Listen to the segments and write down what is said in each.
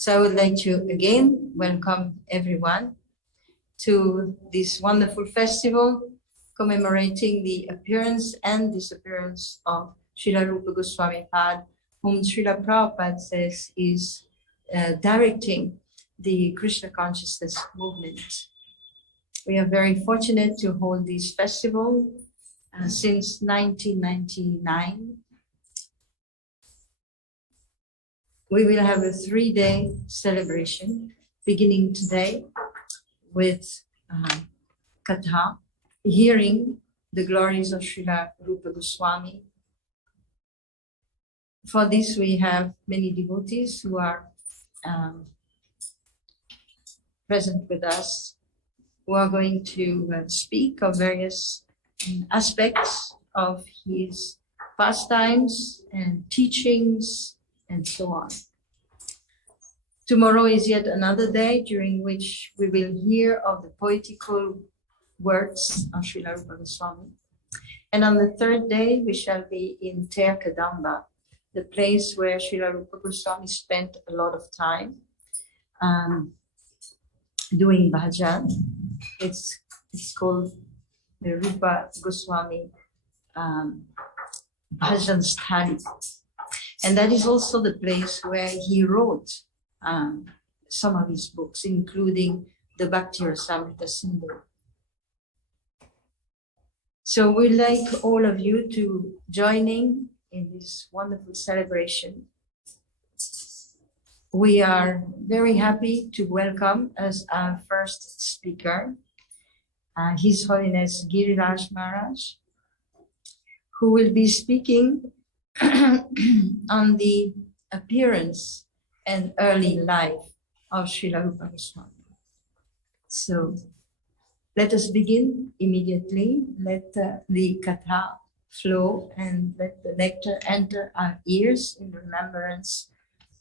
So I would like to again welcome everyone to this wonderful festival commemorating the appearance and disappearance of Srila Rupa Goswami Pad, whom Srila Prabhupada says is directing the Krishna consciousness movement. We are very fortunate to hold this festival since 1999. We will have a 3-day celebration beginning today with Katha, hearing the glories of Srila Rupa Goswami. For this, we have many devotees who are present with us, who are going to speak of various aspects of his pastimes and teachings and so on. Tomorrow is yet another day during which we will hear of the poetical words of Srila Rupa Goswami. And on the third day, we shall be in Ter Kadamba, the place where Srila Rupa Goswami spent a lot of time doing bhajan. It's called the Rupa Goswami Bhajan Sthali. And that is also the place where he wrote some of his books, including the Bhakti Rasamrita Sindhu. So we'd like all of you to join in this wonderful celebration. We are very happy to welcome as our first speaker His Holiness Giriraj Maharaj, who will be speaking on the appearance and early life of Srila Rupa Goswami. So let us begin immediately. Let the katha flow and let the nectar enter our ears in remembrance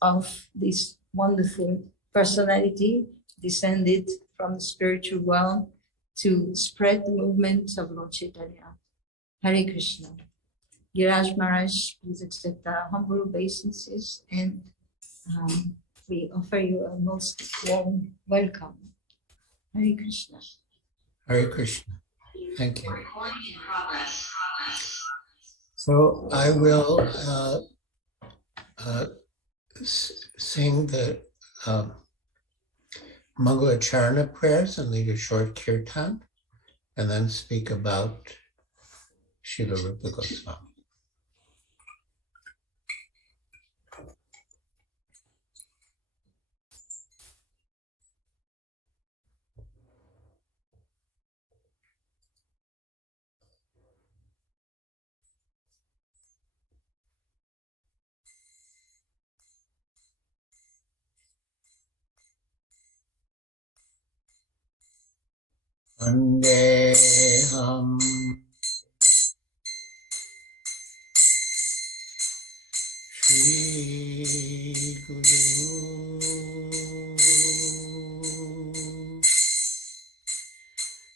of this wonderful personality descended from the spiritual world to spread the movement of Lord Chaitanya. Hare Krishna. Giriraj Maharaj, please accept our humble obeisances, and we offer you a most warm welcome. Hare Krishna. Hare Krishna. Thank you. So I will sing the Mangalacharana prayers and lead a short kirtan, and then speak about Srila Rupa Goswami. Vandeham Shri Guru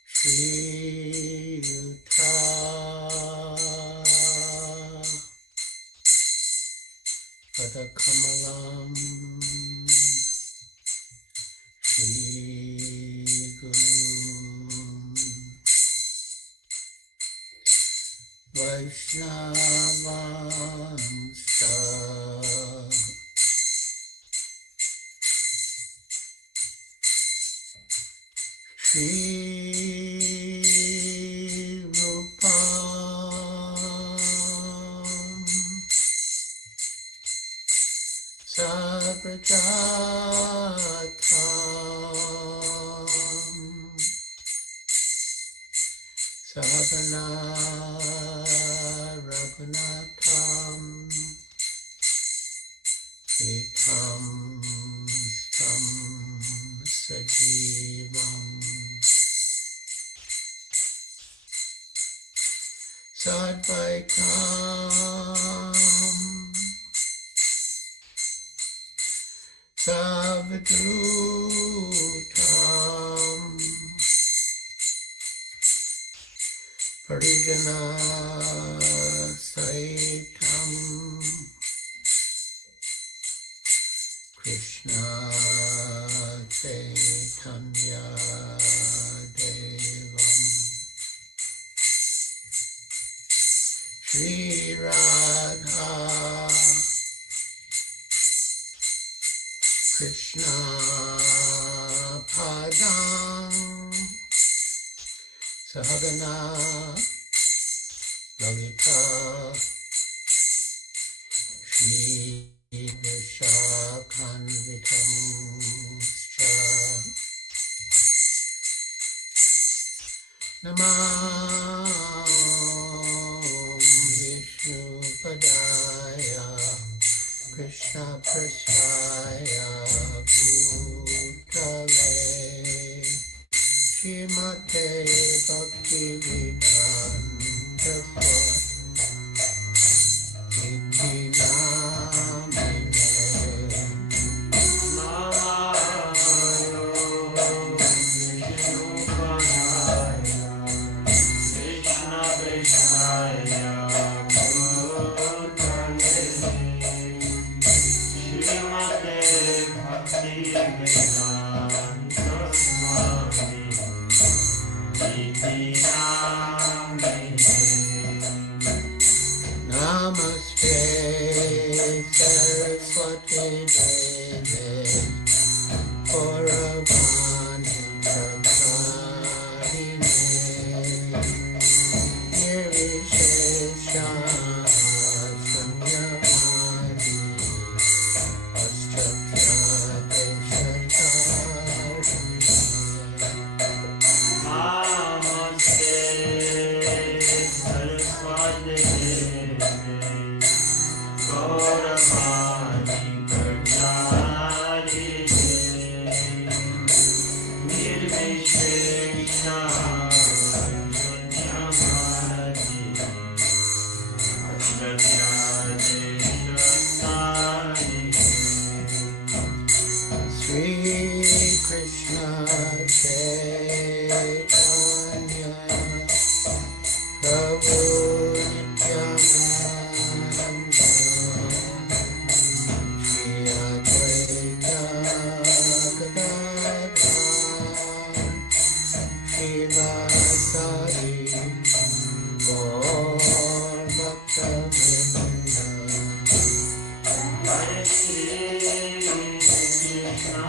Shri Yuta Padakamalam Shri Guru Vaishnavanscha Shri Rupam Sabrajatam Savana Raghunatham Ekam Tam Sajivam Sadvaitam Savadrutam Parijana Saitam Krishna Krishna Padam Sahagana Lalita Shri Vishakhanvitam Namah Vishnupadaya Krishna Prasaya Bhutale Shrimate Bhaktivedanta Swami Namine Namaste Saraswati Deve Gauravani Prabharine Nirvishesha Sanyamadi Astatya Sri Krishna Chaitanya Prabhu Nityananda Shri Advaita Gadadhar Srivasadi Gaur Bhakta-vrinda Hare Krishna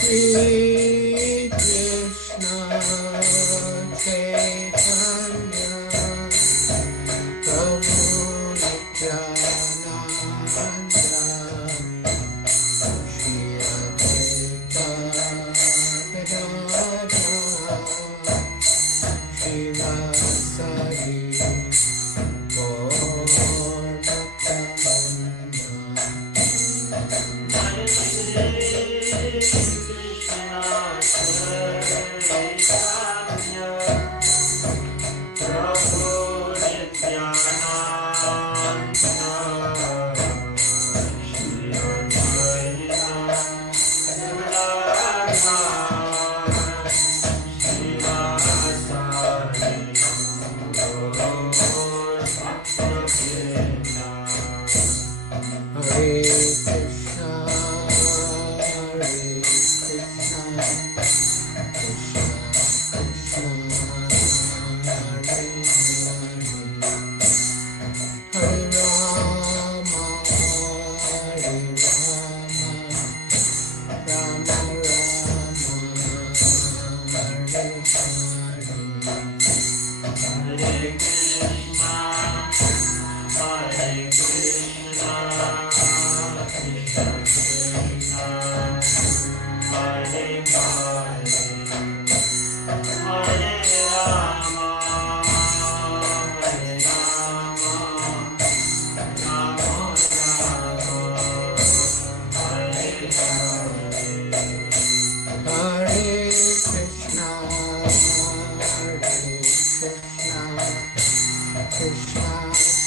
Sri Krishna Chaitanya Prabhu Nityananda Shri Advaita Gadadhar Srivasadi Gaur Hare Krishna, Krishna Krishna, Hare Rama, Rama Rama, Hare Krishna, Krishna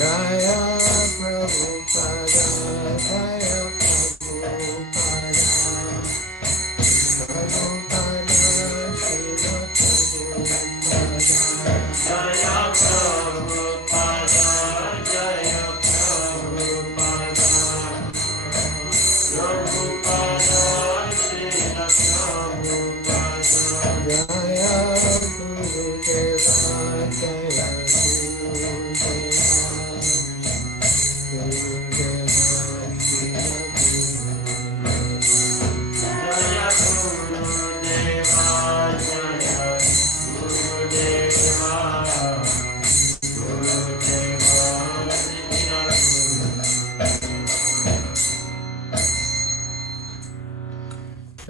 Jaya Prabhupada, Jaya Prabhupada, Prabhupada, Srila Prabhupada, Jaya Prabhupada, Jaya Prabhupada, Prabhupada, Srila Prabhupada, Jaya Gurudeva, Jaya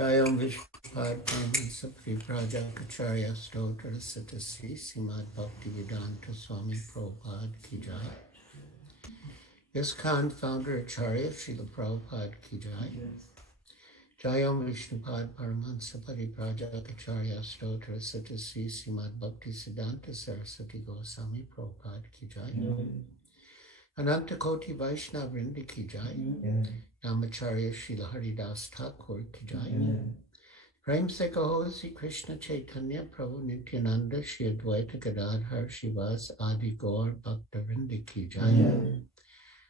Jayam Vishpad Brahman Sapri Prajakacharya Stotra Satasri Simad Bhaktivedanta Swami Prabhupada Ki Jai. ISKCON founder Acharya Srila Prabhupada Ki Jai. Jayam Vishnupad Paramahansa Pariprajakacharya Stotra Satasri Simad Bhaktisiddhanta Saraswati Goswami Prabhupada Ki Jai. Ananta Koti Vaishnava Vrinda Ki Jai. Namacharya Srila Haridas Thakur Ki Jai. Prem Se Kaho Sri Krishna Chaitanya Prabhu Nityananda Shri Advaita Gadadhar Shivas Adi Gaur Bhakta Vrinda Ki Jai.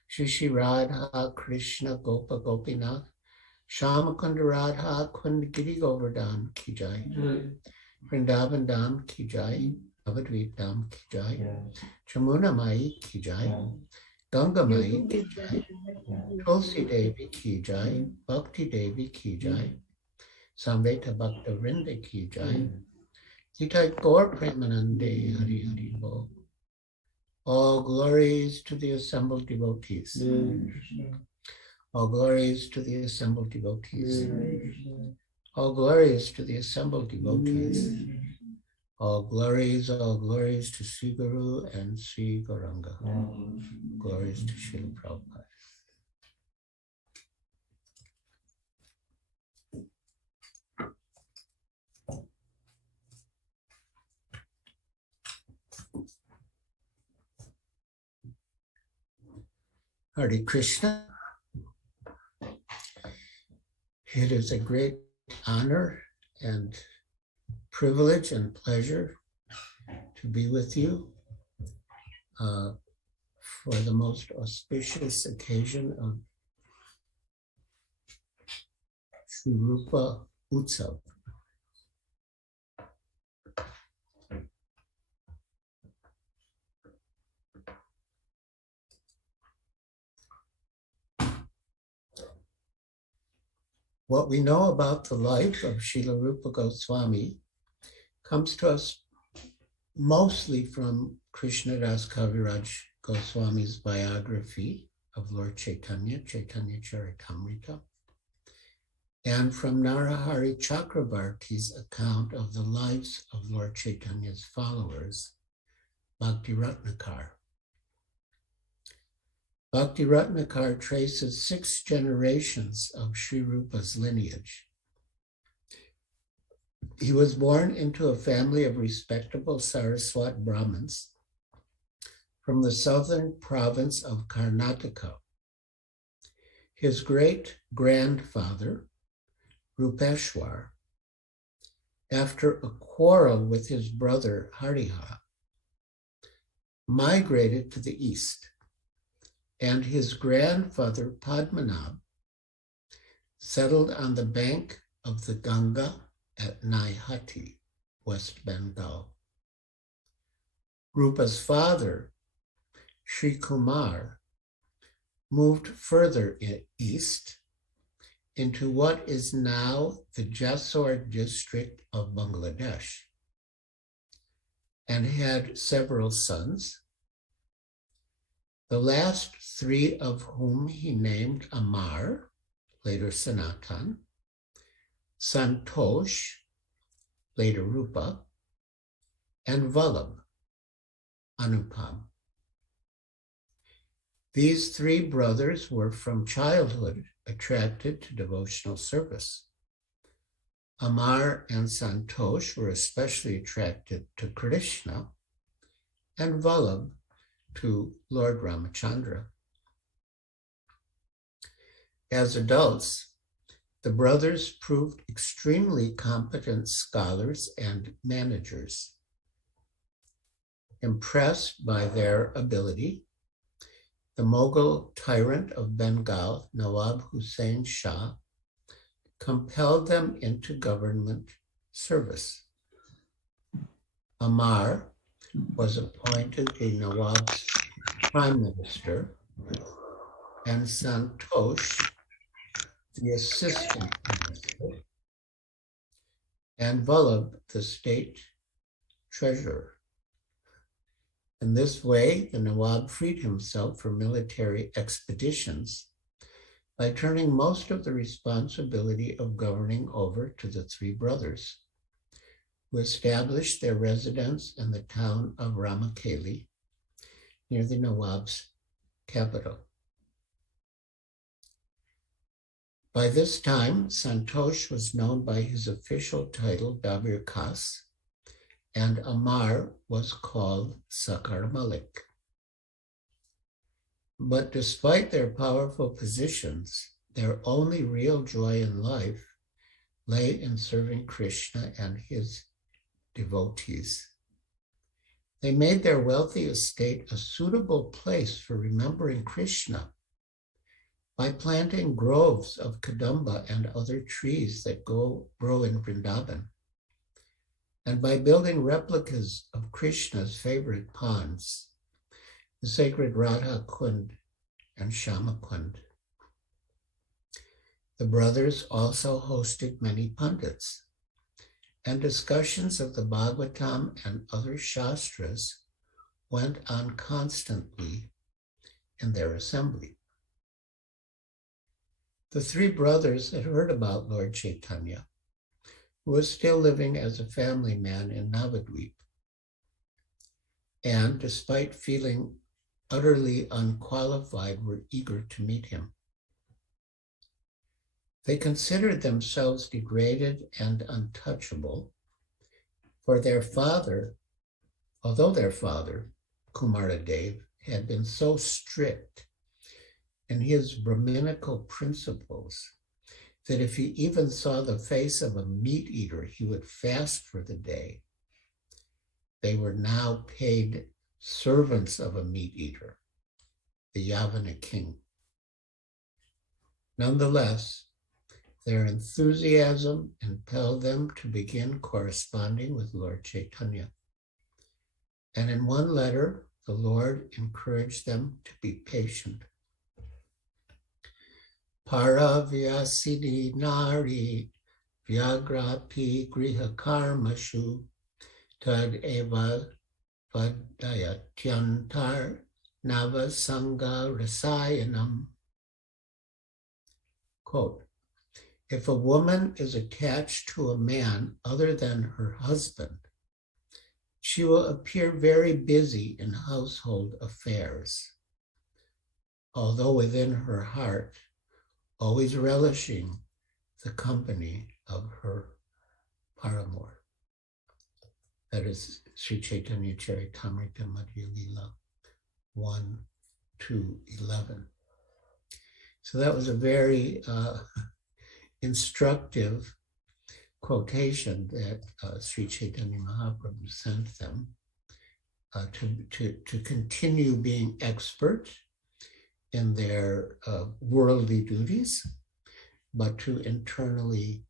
Shri Shri Radha Krishna Gopa Gopinath Shamakunda Radha Kund Giri Govardhan Ki Jai. Vrindavan Dham Ki Jai. Avadvit Dham Ki Jai. Chamuna Mai Ki Jai. Ganga Mai Ki Jai. Tulsi Devi Ki Jai. Bhakti Devi Ki Jai. Samveta Bhakta Vrinda Ki Jai. Nitai Gaur Premanande Hari Hari Bo. All glories to the assembled devotees. All glories to the assembled devotees. All glories to the assembled devotees. All glories to Sri Guru and Sri Gauranga. Glories to Srila Prabhupada. Hare Krishna. It is a great honor and privilege and pleasure to be with you for the most auspicious occasion of Sri Rupa Utsav. What we know about the life of Srila Rupa Goswami comes to us mostly from Krishnadas Kaviraj Goswami's biography of Lord Chaitanya, Chaitanya Charitamrita, and from Narahari Chakrabarti's account of the lives of Lord Chaitanya's followers, Bhakti Ratnakar. Bhakti Ratnakar traces 6 generations of Sri Rupa's lineage. He was born into a family of respectable Saraswat Brahmins from the southern province of Karnataka. His great-grandfather, Rupeshwar, after a quarrel with his brother Hariha, migrated to the east, and his grandfather Padmanabh settled on the bank of the Ganga at Naihati, West Bengal. Rupa's father, Sri Kumar, moved further east into what is now the Jessore district of Bangladesh, and had several sons, the last 3 of whom he named Amar, later Sanatan, Santosh, later Rupa, and Vallabh, Anupam. These 3 brothers were from childhood attracted to devotional service. Amar and Santosh were especially attracted to Krishna, and Vallabh to Lord Ramachandra. As adults, the brothers proved extremely competent scholars and managers. Impressed by their ability, the Mughal tyrant of Bengal, Nawab Hussain Shah, compelled them into government service. Amar was appointed the Nawab's prime minister, and Santosh the assistant minister, and Vallabh the state treasurer. In this way, the Nawab freed himself from military expeditions by turning most of the responsibility of governing over to the three brothers, who established their residence in the town of Ramakeli, near the Nawab's capital. By this time, Santosh was known by his official title, Dabir Khas, and Amar was called Sakar Malik. But despite their powerful positions, their only real joy in life lay in serving Krishna and his devotees. They made their wealthy estate a suitable place for remembering Krishna by planting groves of kadamba and other trees that grow in Vrindavan, and by building replicas of Krishna's favorite ponds, the sacred Radha Kund and Shama Kund. The brothers also hosted many pundits, and discussions of the Bhagavatam and other Shastras went on constantly in their assembly. The three brothers had heard about Lord Chaitanya, who was still living as a family man in Navadvip, and despite feeling utterly unqualified, were eager to meet him. They considered themselves degraded and untouchable, for their father, although their father, Kumaradev, had been so strict in his Brahminical principles that if he even saw the face of a meat eater, he would fast for the day. They were now paid servants of a meat eater, the Yavana king. Nonetheless, their enthusiasm impelled them to begin corresponding with Lord Chaitanya. And in one letter, the Lord encouraged them to be patient. Para vyasidi nari vyagrapi griha karmashu tad eva vadayatyantar nava sangha rasayanam. Quote, if a woman is attached to a man other than her husband, she will appear very busy in household affairs, although within her heart, always relishing the company of her paramour. That is Sri Chaitanya Charitamrita Madhya Lila 1-11. So that was a very instructive quotation that Sri Chaitanya Mahaprabhu sent them to continue being expert in their worldly duties, but to internally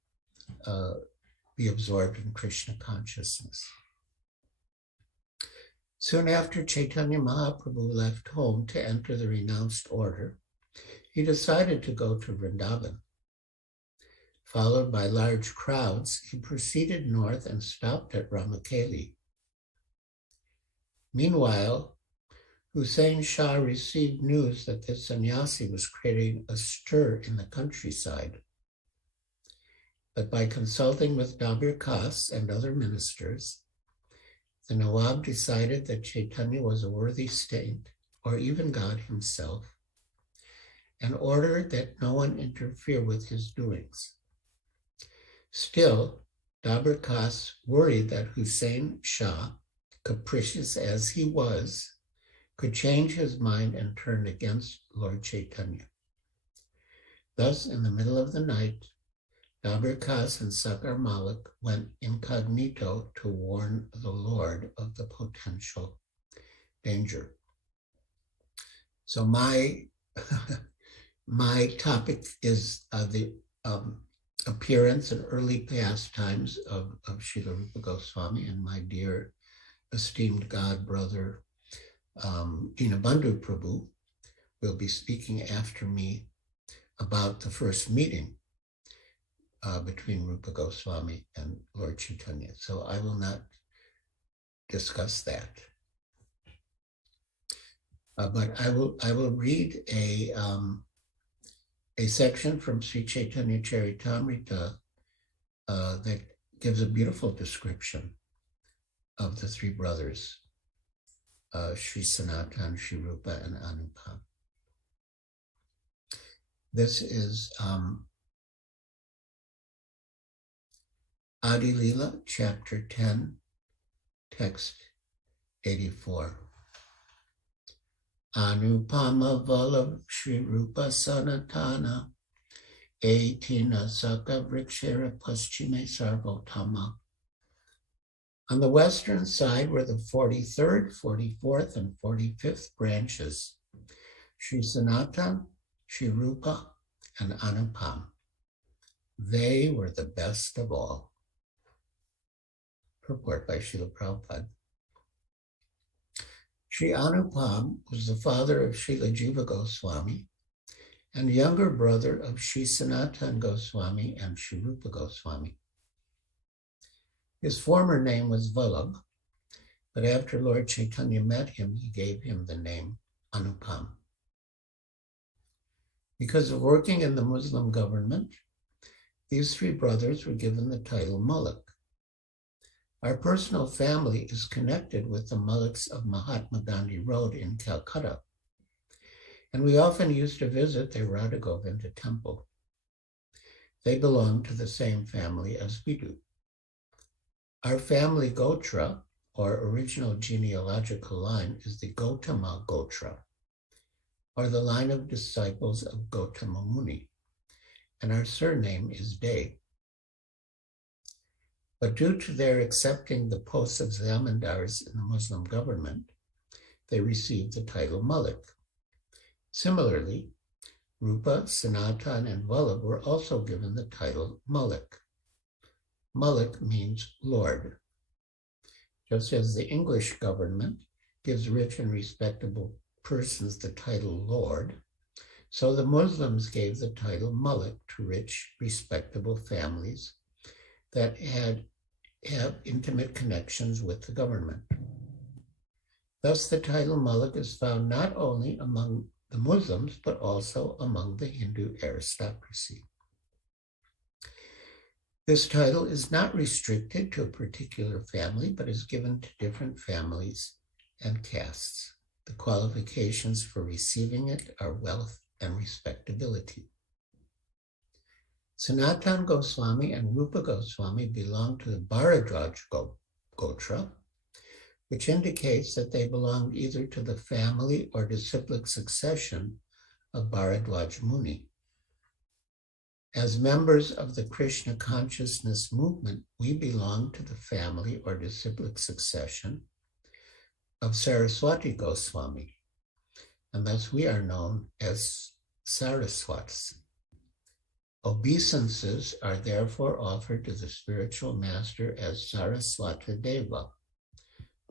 be absorbed in Krishna consciousness. Soon after Chaitanya Mahaprabhu left home to enter the renounced order, he decided to go to Vrindavan. Followed by large crowds, he proceeded north and stopped at Ramakeli. Meanwhile, Hussain Shah received news that the sannyasi was creating a stir in the countryside. But by consulting with Dabir Khas and other ministers, the Nawab decided that Chaitanya was a worthy saint, or even God himself, and ordered that no one interfere with his doings. Still, Dabir Khas worried that Hussain Shah, capricious as he was, could change his mind and turn against Lord Chaitanya. Thus, in the middle of the night, Dabir Khas and Sakar Malik went incognito to warn the Lord of the potential danger. So my topic is the appearance and early pastimes of Srila Rupa Goswami, and my dear esteemed God brother Dinabandhu Prabhu will be speaking after me about the first meeting between Rupa Goswami and Lord Chaitanya. So I will not discuss that. But I will read a section from Sri Chaitanya Charitamrita that gives a beautiful description of the three brothers, Sri Sanatan, Sri Rupa, and Anupam. This is Adi Lila, chapter 10, text 84. Anupama Vallabh Sri Rupa Sanatana Etina Saka Vrikshera Paschime Sarvotama. On the western side were the 43rd, 44th, and 45th branches, Sri Sanatan, Sri Rupa, and Anupam. They were the best of all. Purport by Srila Prabhupada. Sri Anupam was the father of Srila Jiva Goswami and younger brother of Sri Sanatan Goswami and Sri Rupa Goswami. His former name was Vallabh, but after Lord Chaitanya met him, he gave him the name Anupam. Because of working in the Muslim government, these three brothers were given the title Malik. Our personal family is connected with the Maliks of Mahatma Gandhi Road in Calcutta, and we often used to visit their Radha Govinda temple. They belong to the same family as we do. Our family Gotra, or original genealogical line, is the Gotama Gotra, or the line of disciples of Gautama Muni, and our surname is De. But due to their accepting the posts of zamindars in the Muslim government, they received the title Malik. Similarly, Rupa, Sanatan, and Vallabh were also given the title Malik. Malik means Lord. Just as the English government gives rich and respectable persons the title Lord, so the Muslims gave the title Malik to rich, respectable families that have intimate connections with the government. Thus, the title Malik is found not only among the Muslims, but also among the Hindu aristocracy. This title is not restricted to a particular family, but is given to different families and castes. The qualifications for receiving it are wealth and respectability. Sanatan Goswami and Rupa Goswami belong to the Bharadwaj Gotra, which indicates that they belonged either to the family or disciplic succession of Bharadwaj Muni. As members of the Krishna consciousness movement, we belong to the family or disciplic succession of Saraswati Goswami, and thus we are known as Saraswats. Obeisances are therefore offered to the spiritual master as Saraswata Deva,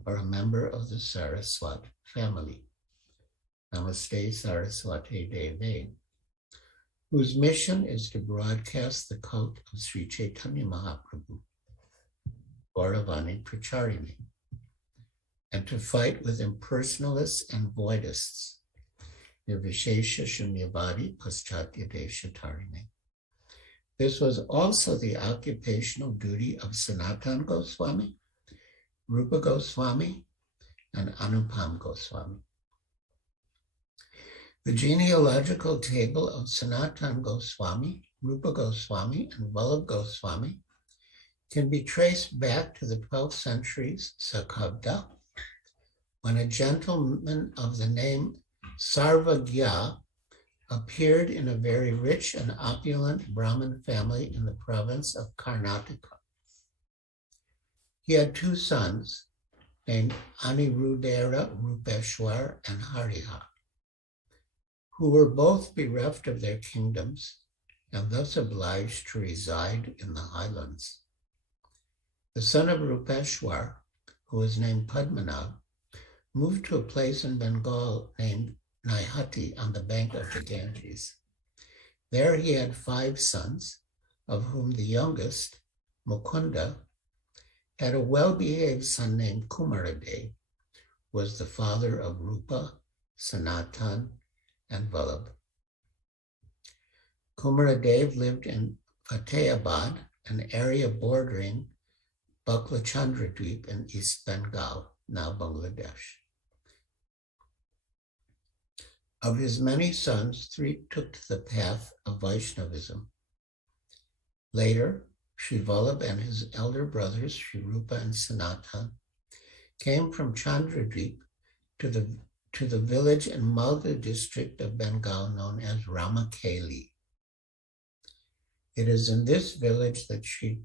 or a member of the Saraswat family. Namaste Saraswati Deve, whose mission is to broadcast the cult of Sri Chaitanya Mahaprabhu, Gauravani Pracharini, and to fight with impersonalists and voidists, Nirvishesha Shunyavadi Paschatya Deshatarine. This was also the occupational duty of Sanatan Goswami, Rupa Goswami, and Anupam Goswami. The genealogical table of Sanatan Goswami, Rupa Goswami, and Vallabh Goswami can be traced back to the 12th century's Sakabda, when a gentleman of the name Sarvagya appeared in a very rich and opulent Brahmin family in the province of Karnataka. He had two sons named Anirudera Rupeshwar and Hariha, who were both bereft of their kingdoms and thus obliged to reside in the highlands. The son of Rupeshwar, who was named Padmanabh, moved to a place in Bengal named Naihati on the bank of the Ganges. There he had 5 sons, of whom the youngest, Mukunda, had a well-behaved son named Kumaradev, was the father of Rupa, Sanatan, and Vallabh. Kumaradev lived in Fatehabad, an area bordering Baklachandradweep in East Bengal, now Bangladesh. Of his many sons, 3 took to the path of Vaishnavism. Later, Sri Vallabh and his elder brothers, Sri Rupa and Sanatan, came from Chandradweep to the village in Malda district of Bengal known as Ramakeli. It is in this village that Sri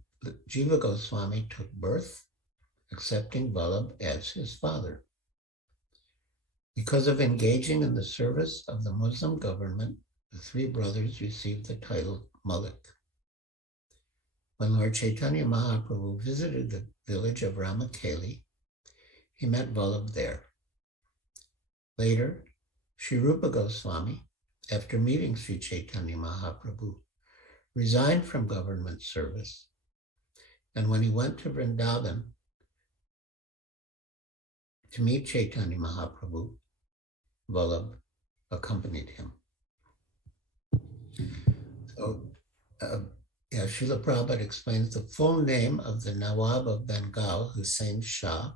Jiva Goswami took birth, accepting Vallabh as his father. Because of engaging in the service of the Muslim government, the 3 brothers received the title Malik. When Lord Chaitanya Mahaprabhu visited the village of Ramakeli, he met Vallabh there. Later, Sri Rupa Goswami, after meeting Sri Chaitanya Mahaprabhu, resigned from government service, and when he went to Vrindavan to meet Chaitanya Mahaprabhu, Vallabh accompanied him. So, Srila Prabhupada explains the full name of the Nawab of Bengal, Hussain Shah,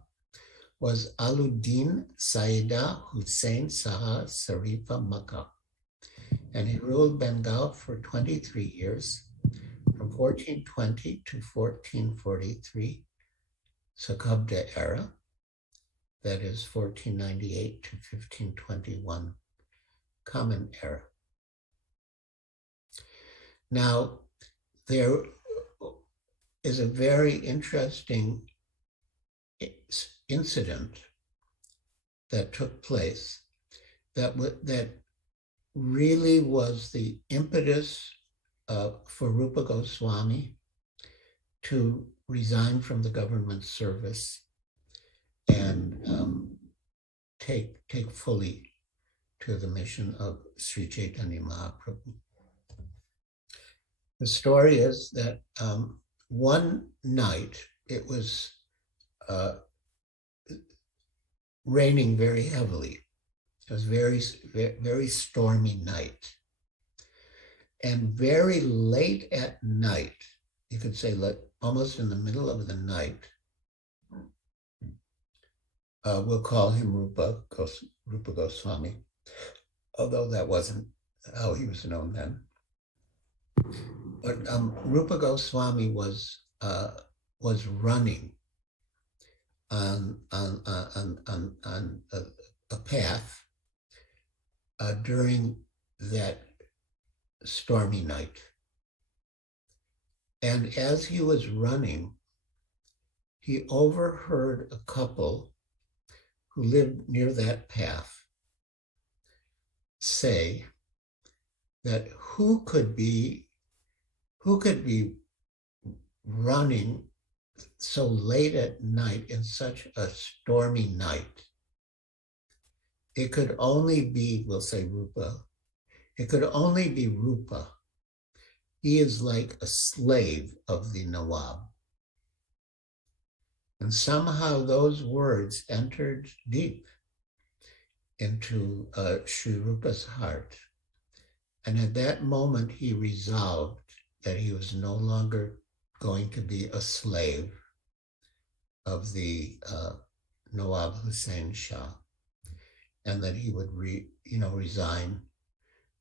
was Aluddin Saida Hussain Saha Sarifa Makkah, and he ruled Bengal for 23 years, from 1420 to 1443, Sakabda era, that is 1498 to 1521, Common Era. Now, there is a very interesting incident that took place that really was the impetus for Rupa Goswami to resign from the government service and take fully to the mission of Sri Chaitanya Mahaprabhu. The story is that one night it was raining very heavily. It was very stormy night. And very late at night, you could say like almost in the middle of the night, we'll call him Rupa Goswami, although that wasn't how he was known then. But Rupa Goswami was running on a path during that stormy night. And as he was running, he overheard a couple who lived near that path say that who could be running so late at night in such a stormy night? It could only be, we'll say Rupa, it could only be Rupa. He is like a slave of the Nawab. And somehow those words entered deep into Sri Rupa's heart. And at that moment, he resolved that he was no longer going to be a slave of the Nawab Hussain Shah, and that he would resign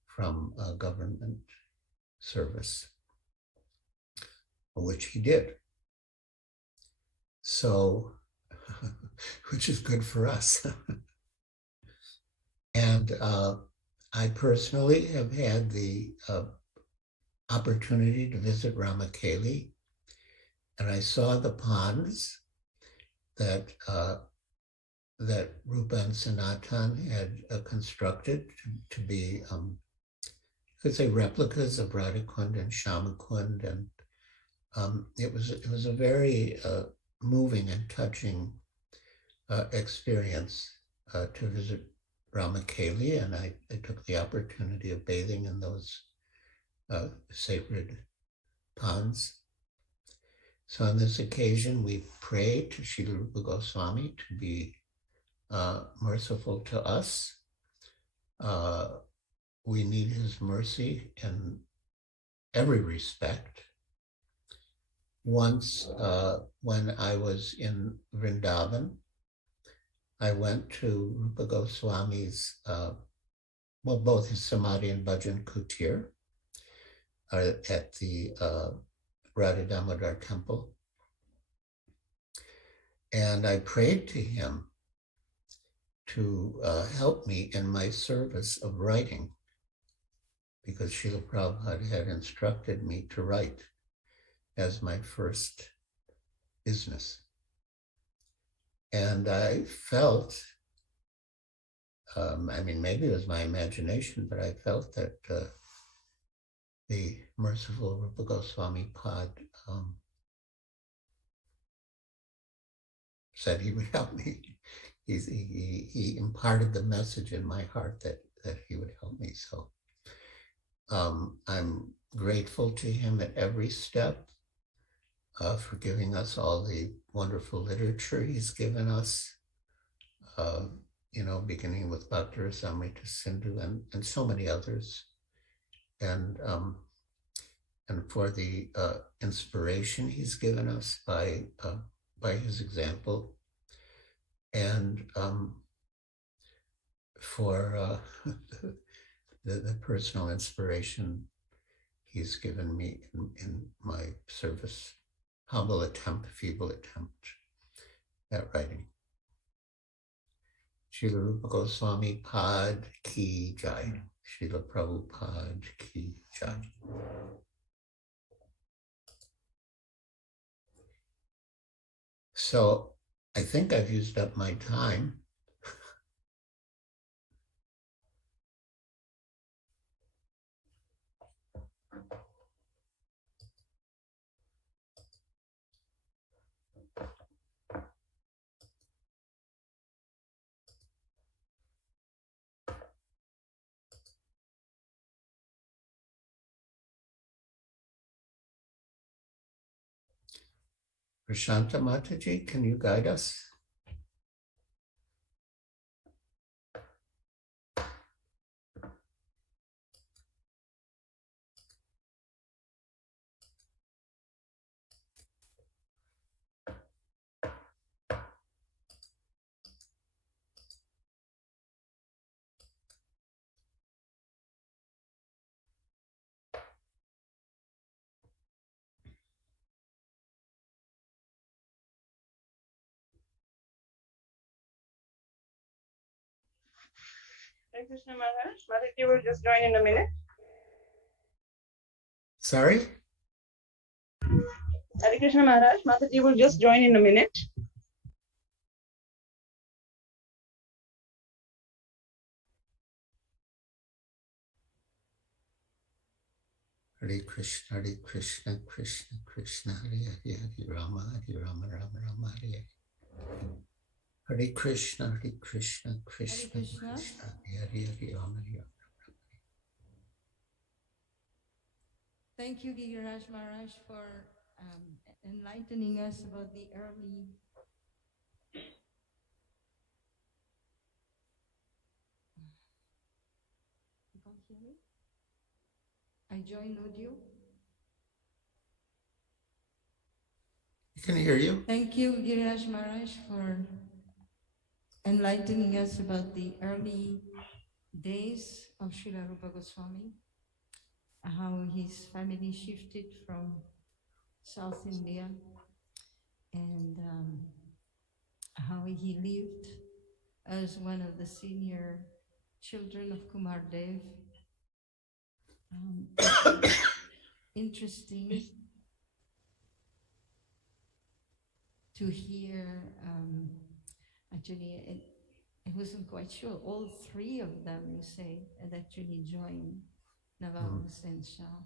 from government service, which he did. So which is good for us. And I personally have had the opportunity to visit Ramakeli, and I saw the ponds that that Rupa and Sanatan had constructed to be, you could say, replicas of Radhakund and Shamakund, and it was a very moving and touching experience to visit Ramakeli, and I took the opportunity of bathing in those sacred ponds. So on this occasion, we prayed to Srila Rupa Goswami to be merciful to us. We need his mercy in every respect. Once, when I was in Vrindavan, I went to Rupa Goswami's, both his Samadhi and Bhajan Kutir at the Radha Damodar temple. And I prayed to him to help me in my service of writing, because Srila Prabhupada had instructed me to write as my first business. And I felt, I mean, maybe it was my imagination, but I felt that the merciful Rupa Goswami Pad said he would help me. He imparted the message in my heart that he would help me. So I'm grateful to him at every step for giving us all the wonderful literature he's given us, beginning with Bhakti Rasamrita Sindhu and so many others. And for the inspiration he's given us by his example, and for the personal inspiration he's given me in my service, feeble attempt at writing. Srila Rupa Goswami Pad Ki Jai. Srila Prabhupada Ki Jai. So I think I've used up my time. Prashanta Mataji, can you guide us? Hare Krishna Maharaj. Mataji will just join in a minute. Sorry? Hare Krishna Maharaj. Mataji will just join in a minute. Hare Krishna, Krishna Krishna, Hare Hare, Hare Rama, Rama Rama, Hare Hare. Hare Krishna, Krishna Krishna, Hare Hare, Rama Rama. Thank you, Giriraj Maharaj, for enlightening us about the early You can't hear me? I join audio. I can hear you. Thank you, Giriraj Maharaj, for enlightening us about the early days of Srila Rupa Goswami, how his family shifted from South India, and how he lived as one of the senior children of Kumar Dev. It's interesting to hear, actually, I wasn't quite sure, all three of them, you say, had actually joined Nawab Hussain Shah.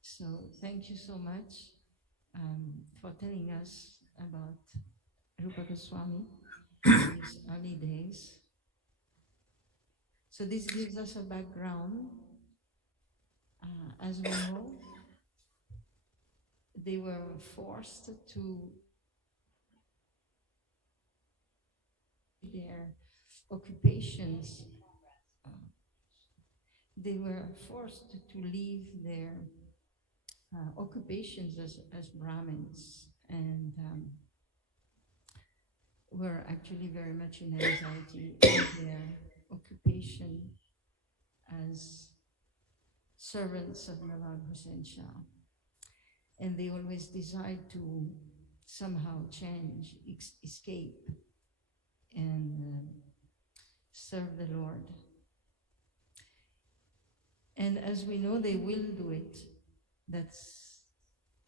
So thank you so much for telling us about Rupa Goswami in his early days. So this gives us a background. As we know, they were forced to their occupations. They were forced to leave their occupations as Brahmins, and were actually very much in anxiety in their occupation as servants of Nawab Hussain Shah. And they always desired to somehow change, escape, and serve the Lord. And as we know, they will do it. That's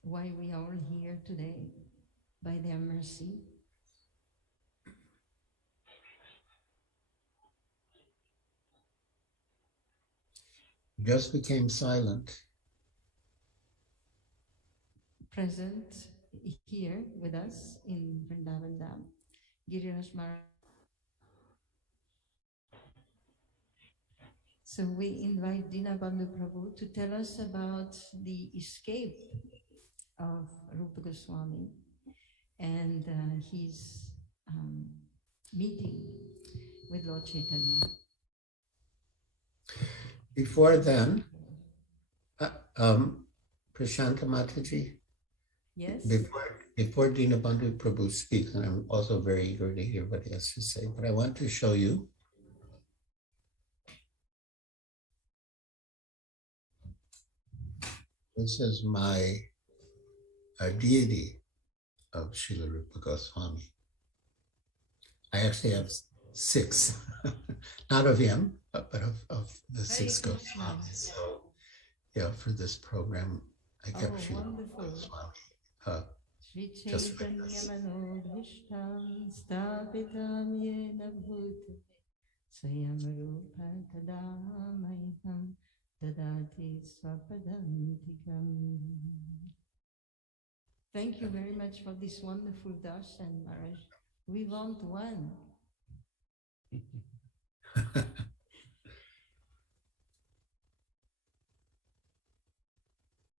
why we are all here today, by their mercy. Just became silent. Present here with us in Vrindavan Dham, Giriraj Maharaj. So we invite Dinabandhu Prabhu to tell us about the escape of Rupa Goswami and his meeting with Lord Chaitanya. Before then, Prashanta Mataji, Yes? Before Dinabandhu Prabhu speaks, and I'm also very eager to hear what he has to say, but I want to show you this is my deity of Srila Rupa Goswami. I actually have 6, not of him, but of the 6 Goswamis. So, yeah, for this program, I kept Srila Rupa Goswami. Shri Chaitanya Manodhishtam Stapitam Yena Bhutale Swayam Rupa Tadamayham Dadati Swapadantikam. Thank you very much for this wonderful darshan, Maharaj. We want one.